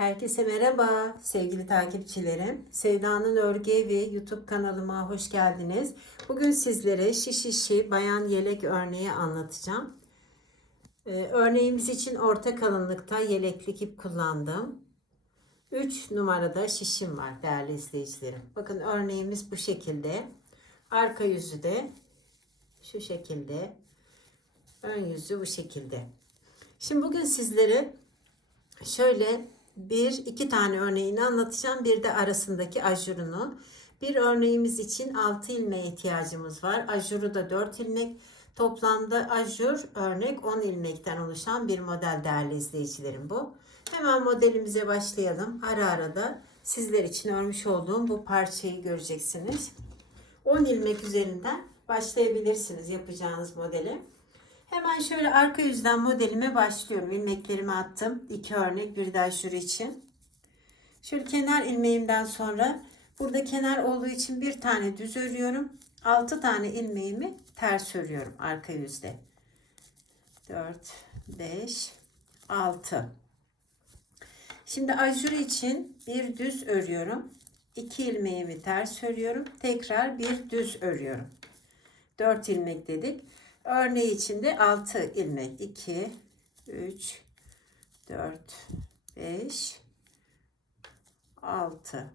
Herkese merhaba sevgili takipçilerim. Sevda'nın Örgü Evi YouTube kanalıma hoş geldiniz. Bugün sizlere şiş işi bayan yelek örneği anlatacağım. Ee, örneğimiz için orta kalınlıkta yeleklik ip kullandım. 3 numarada şişim var değerli izleyicilerim. Bakın örneğimiz bu şekilde. Arka yüzü de şu şekilde. Ön yüzü bu şekilde. Şimdi bugün sizlere şöyle bir iki tane örneğini anlatacağım. Bir de arasındaki ajurunu. Bir örneğimiz için 6 ilmeğe ihtiyacımız var. Ajuru da 4 ilmek. Toplamda ajur örnek 10 ilmekten oluşan bir model değerli izleyicilerim bu. Hemen modelimize başlayalım. Ara ara da sizler için örmüş olduğum bu parçayı göreceksiniz. 10 ilmek üzerinden başlayabilirsiniz yapacağınız modeli. Hemen şöyle arka yüzden modelime başlıyorum. İlmeklerimi attım. İki örnek bir de aşırı için. Şöyle kenar ilmeğimden sonra burada kenar olduğu için bir tane düz örüyorum. 6 tane ilmeğimi ters örüyorum arka yüzde. 4, 5, 6. Şimdi ajur için bir düz örüyorum. 2 ilmeğimi ters örüyorum. Tekrar bir düz örüyorum. 4 ilmek dedik. Örneği içinde 6 ilmek. 2, 3, 4, 5, 6.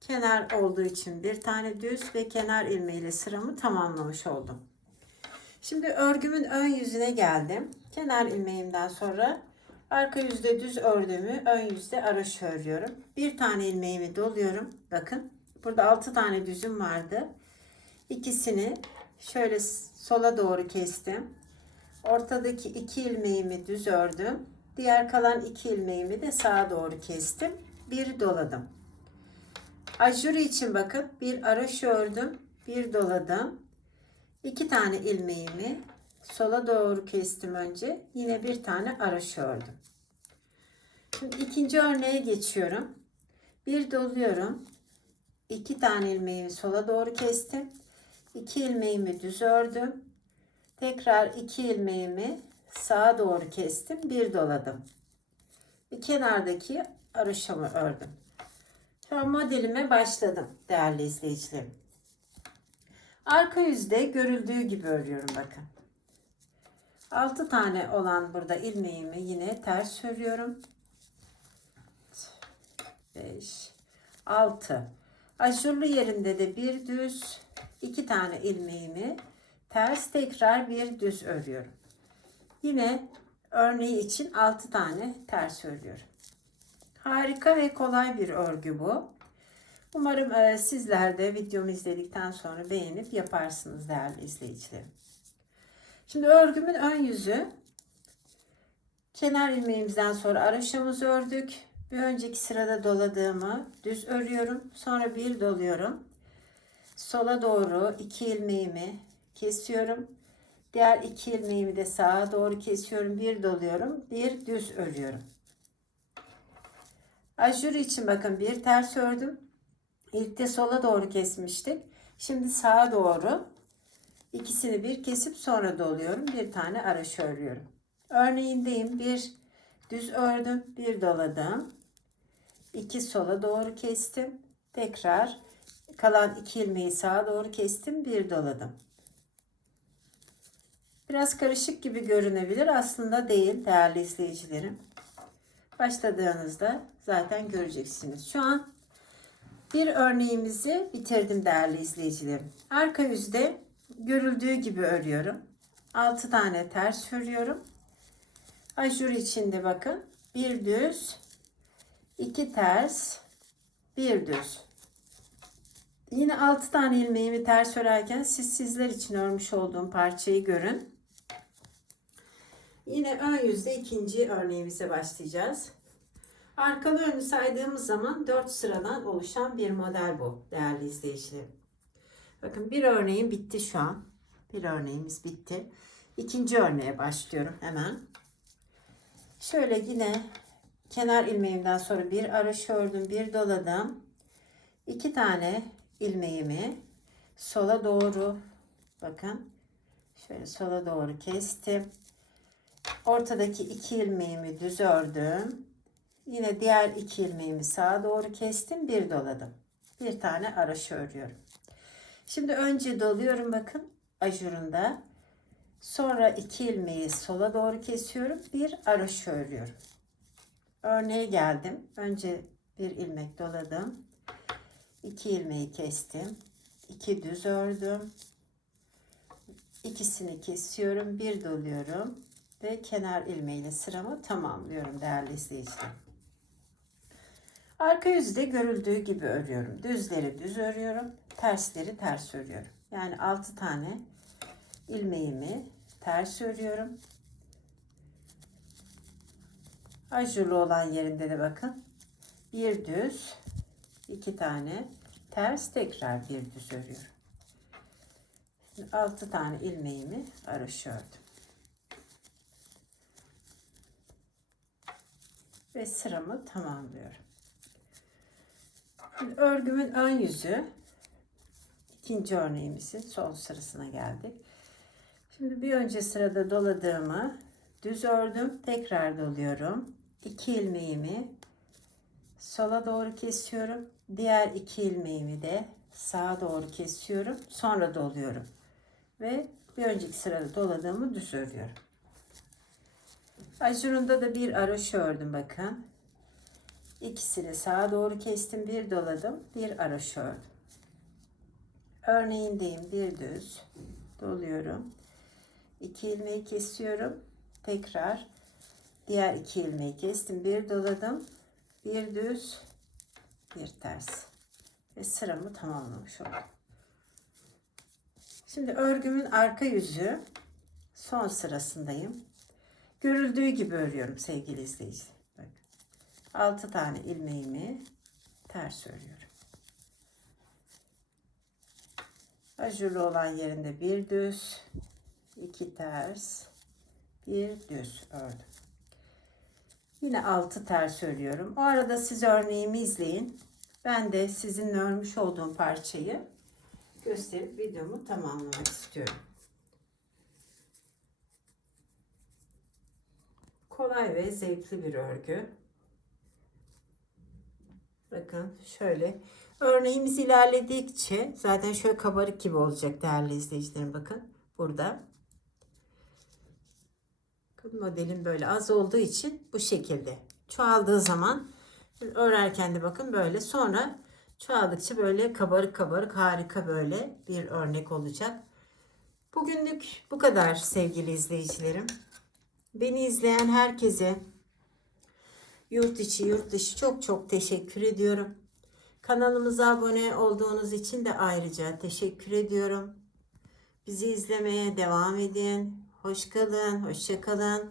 Kenar olduğu için bir tane düz ve kenar ilmeğiyle sıramı tamamlamış oldum. Şimdi örgümün ön yüzüne geldim. Kenar ilmeğimden sonra arka yüzde düz ördüğümü ön yüzde araş örüyorum. Bir tane ilmeğimi doluyorum. Bakın burada 6 tane düzüm vardı. İkisini şöyle sola doğru kestim. Ortadaki iki ilmeğimi düz ördüm. Diğer kalan iki ilmeğimi de sağa doğru kestim. Bir doladım. Ajuri için bakın bir araş ördüm. Bir doladım. İki tane ilmeğimi sola doğru kestim önce. Yine bir tane araş ördüm. Şimdi ikinci örneğe geçiyorum. Bir doluyorum. İki tane ilmeğimi sola doğru kestim. 2 ilmeğimi düz ördüm. Tekrar 2 ilmeğimi sağa doğru kestim. Bir doladım. Bir kenardaki arışamı ördüm. Şu an modelime başladım değerli izleyicilerim. Arka yüzde görüldüğü gibi örüyorum bakın. 6 tane olan burada ilmeğimi yine ters örüyorum. 5 6 Ajurlu yerinde de bir düz iki tane ilmeğimi ters tekrar bir düz örüyorum. Yine örneği için 6 tane ters örüyorum. Harika ve kolay bir örgü bu. Umarım e, sizler de videomu izledikten sonra beğenip yaparsınız değerli izleyicilerim. Şimdi örgümün ön yüzü kenar ilmeğimizden sonra araşamızı ördük. Bir önceki sırada doladığımı düz örüyorum. Sonra bir doluyorum sola doğru iki ilmeğimi kesiyorum. Diğer iki ilmeğimi de sağa doğru kesiyorum. Bir doluyorum. Bir düz örüyorum. Ajur için bakın bir ters ördüm. İlk de sola doğru kesmiştik. Şimdi sağa doğru ikisini bir kesip sonra doluyorum. Bir tane araş örüyorum. Örneğindeyim. Bir düz ördüm. Bir doladım. İki sola doğru kestim. Tekrar kalan iki ilmeği sağa doğru kestim bir doladım. Biraz karışık gibi görünebilir aslında değil değerli izleyicilerim. Başladığınızda zaten göreceksiniz. Şu an bir örneğimizi bitirdim değerli izleyicilerim. Arka yüzde görüldüğü gibi örüyorum. 6 tane ters örüyorum. Ajur içinde bakın bir düz iki ters bir düz Yine 6 tane ilmeğimi ters örerken siz sizler için örmüş olduğum parçayı görün. Yine ön yüzde ikinci örneğimize başlayacağız. Arkalı önlü saydığımız zaman 4 sıradan oluşan bir model bu değerli izleyicilerim. Bakın bir örneğim bitti şu an. Bir örneğimiz bitti. İkinci örneğe başlıyorum hemen. Şöyle yine kenar ilmeğimden sonra bir araş ördüm, bir doladım. İki tane ilmeğimi sola doğru bakın şöyle sola doğru kestim. Ortadaki iki ilmeğimi düz ördüm. Yine diğer iki ilmeğimi sağa doğru kestim. Bir doladım. Bir tane araş örüyorum. Şimdi önce doluyorum bakın ajurunda. Sonra iki ilmeği sola doğru kesiyorum. Bir araş örüyorum. Örneğe geldim. Önce bir ilmek doladım. İki ilmeği kestim. İki düz ördüm. İkisini kesiyorum. Bir doluyorum. Ve kenar ilmeğiyle sıramı tamamlıyorum değerli izleyiciler. Arka yüzde görüldüğü gibi örüyorum. Düzleri düz örüyorum. Tersleri ters örüyorum. Yani 6 tane ilmeğimi ters örüyorum. Ajurlu olan yerinde de bakın. Bir düz, iki tane ters tekrar bir düz örüyorum. Şimdi 6 tane ilmeğimi araş ördüm. Ve sıramı tamamlıyorum. Şimdi örgümün ön yüzü ikinci örneğimizin sol sırasına geldik. Şimdi bir önce sırada doladığımı düz ördüm. Tekrar doluyorum. İki ilmeğimi sola doğru kesiyorum. Diğer iki ilmeğimi de sağa doğru kesiyorum. Sonra doluyorum. Ve bir önceki sırada doladığımı düz örüyorum. Ajurunda da bir araş ördüm bakın. İkisini sağa doğru kestim. Bir doladım. Bir araş ördüm. Örneğindeyim. Bir düz. Doluyorum. İki ilmeği kesiyorum. Tekrar diğer iki ilmeği kestim. Bir doladım. Bir düz. Bir ters. Ve sıramı tamamlamış oldum. Şimdi örgümün arka yüzü son sırasındayım. Görüldüğü gibi örüyorum sevgili izleyiciler. Bakın. 6 tane ilmeğimi ters örüyorum. Ajurlu olan yerinde bir düz, iki ters, bir düz ördüm. Yine 6 ters örüyorum. O arada siz örneğimi izleyin. Ben de sizin örmüş olduğum parçayı gösterip videomu tamamlamak istiyorum. Kolay ve zevkli bir örgü. Bakın şöyle. Örneğimiz ilerledikçe zaten şöyle kabarık gibi olacak değerli izleyicilerim bakın. Burada. Bakın modelim böyle az olduğu için bu şekilde. Çoğaldığı zaman örerken de bakın böyle sonra çoğaldıkça böyle kabarık kabarık harika böyle bir örnek olacak. Bugünlük bu kadar sevgili izleyicilerim. Beni izleyen herkese yurt içi yurt dışı çok çok teşekkür ediyorum. Kanalımıza abone olduğunuz için de ayrıca teşekkür ediyorum. Bizi izlemeye devam edin. Hoş kalın, hoşça kalın.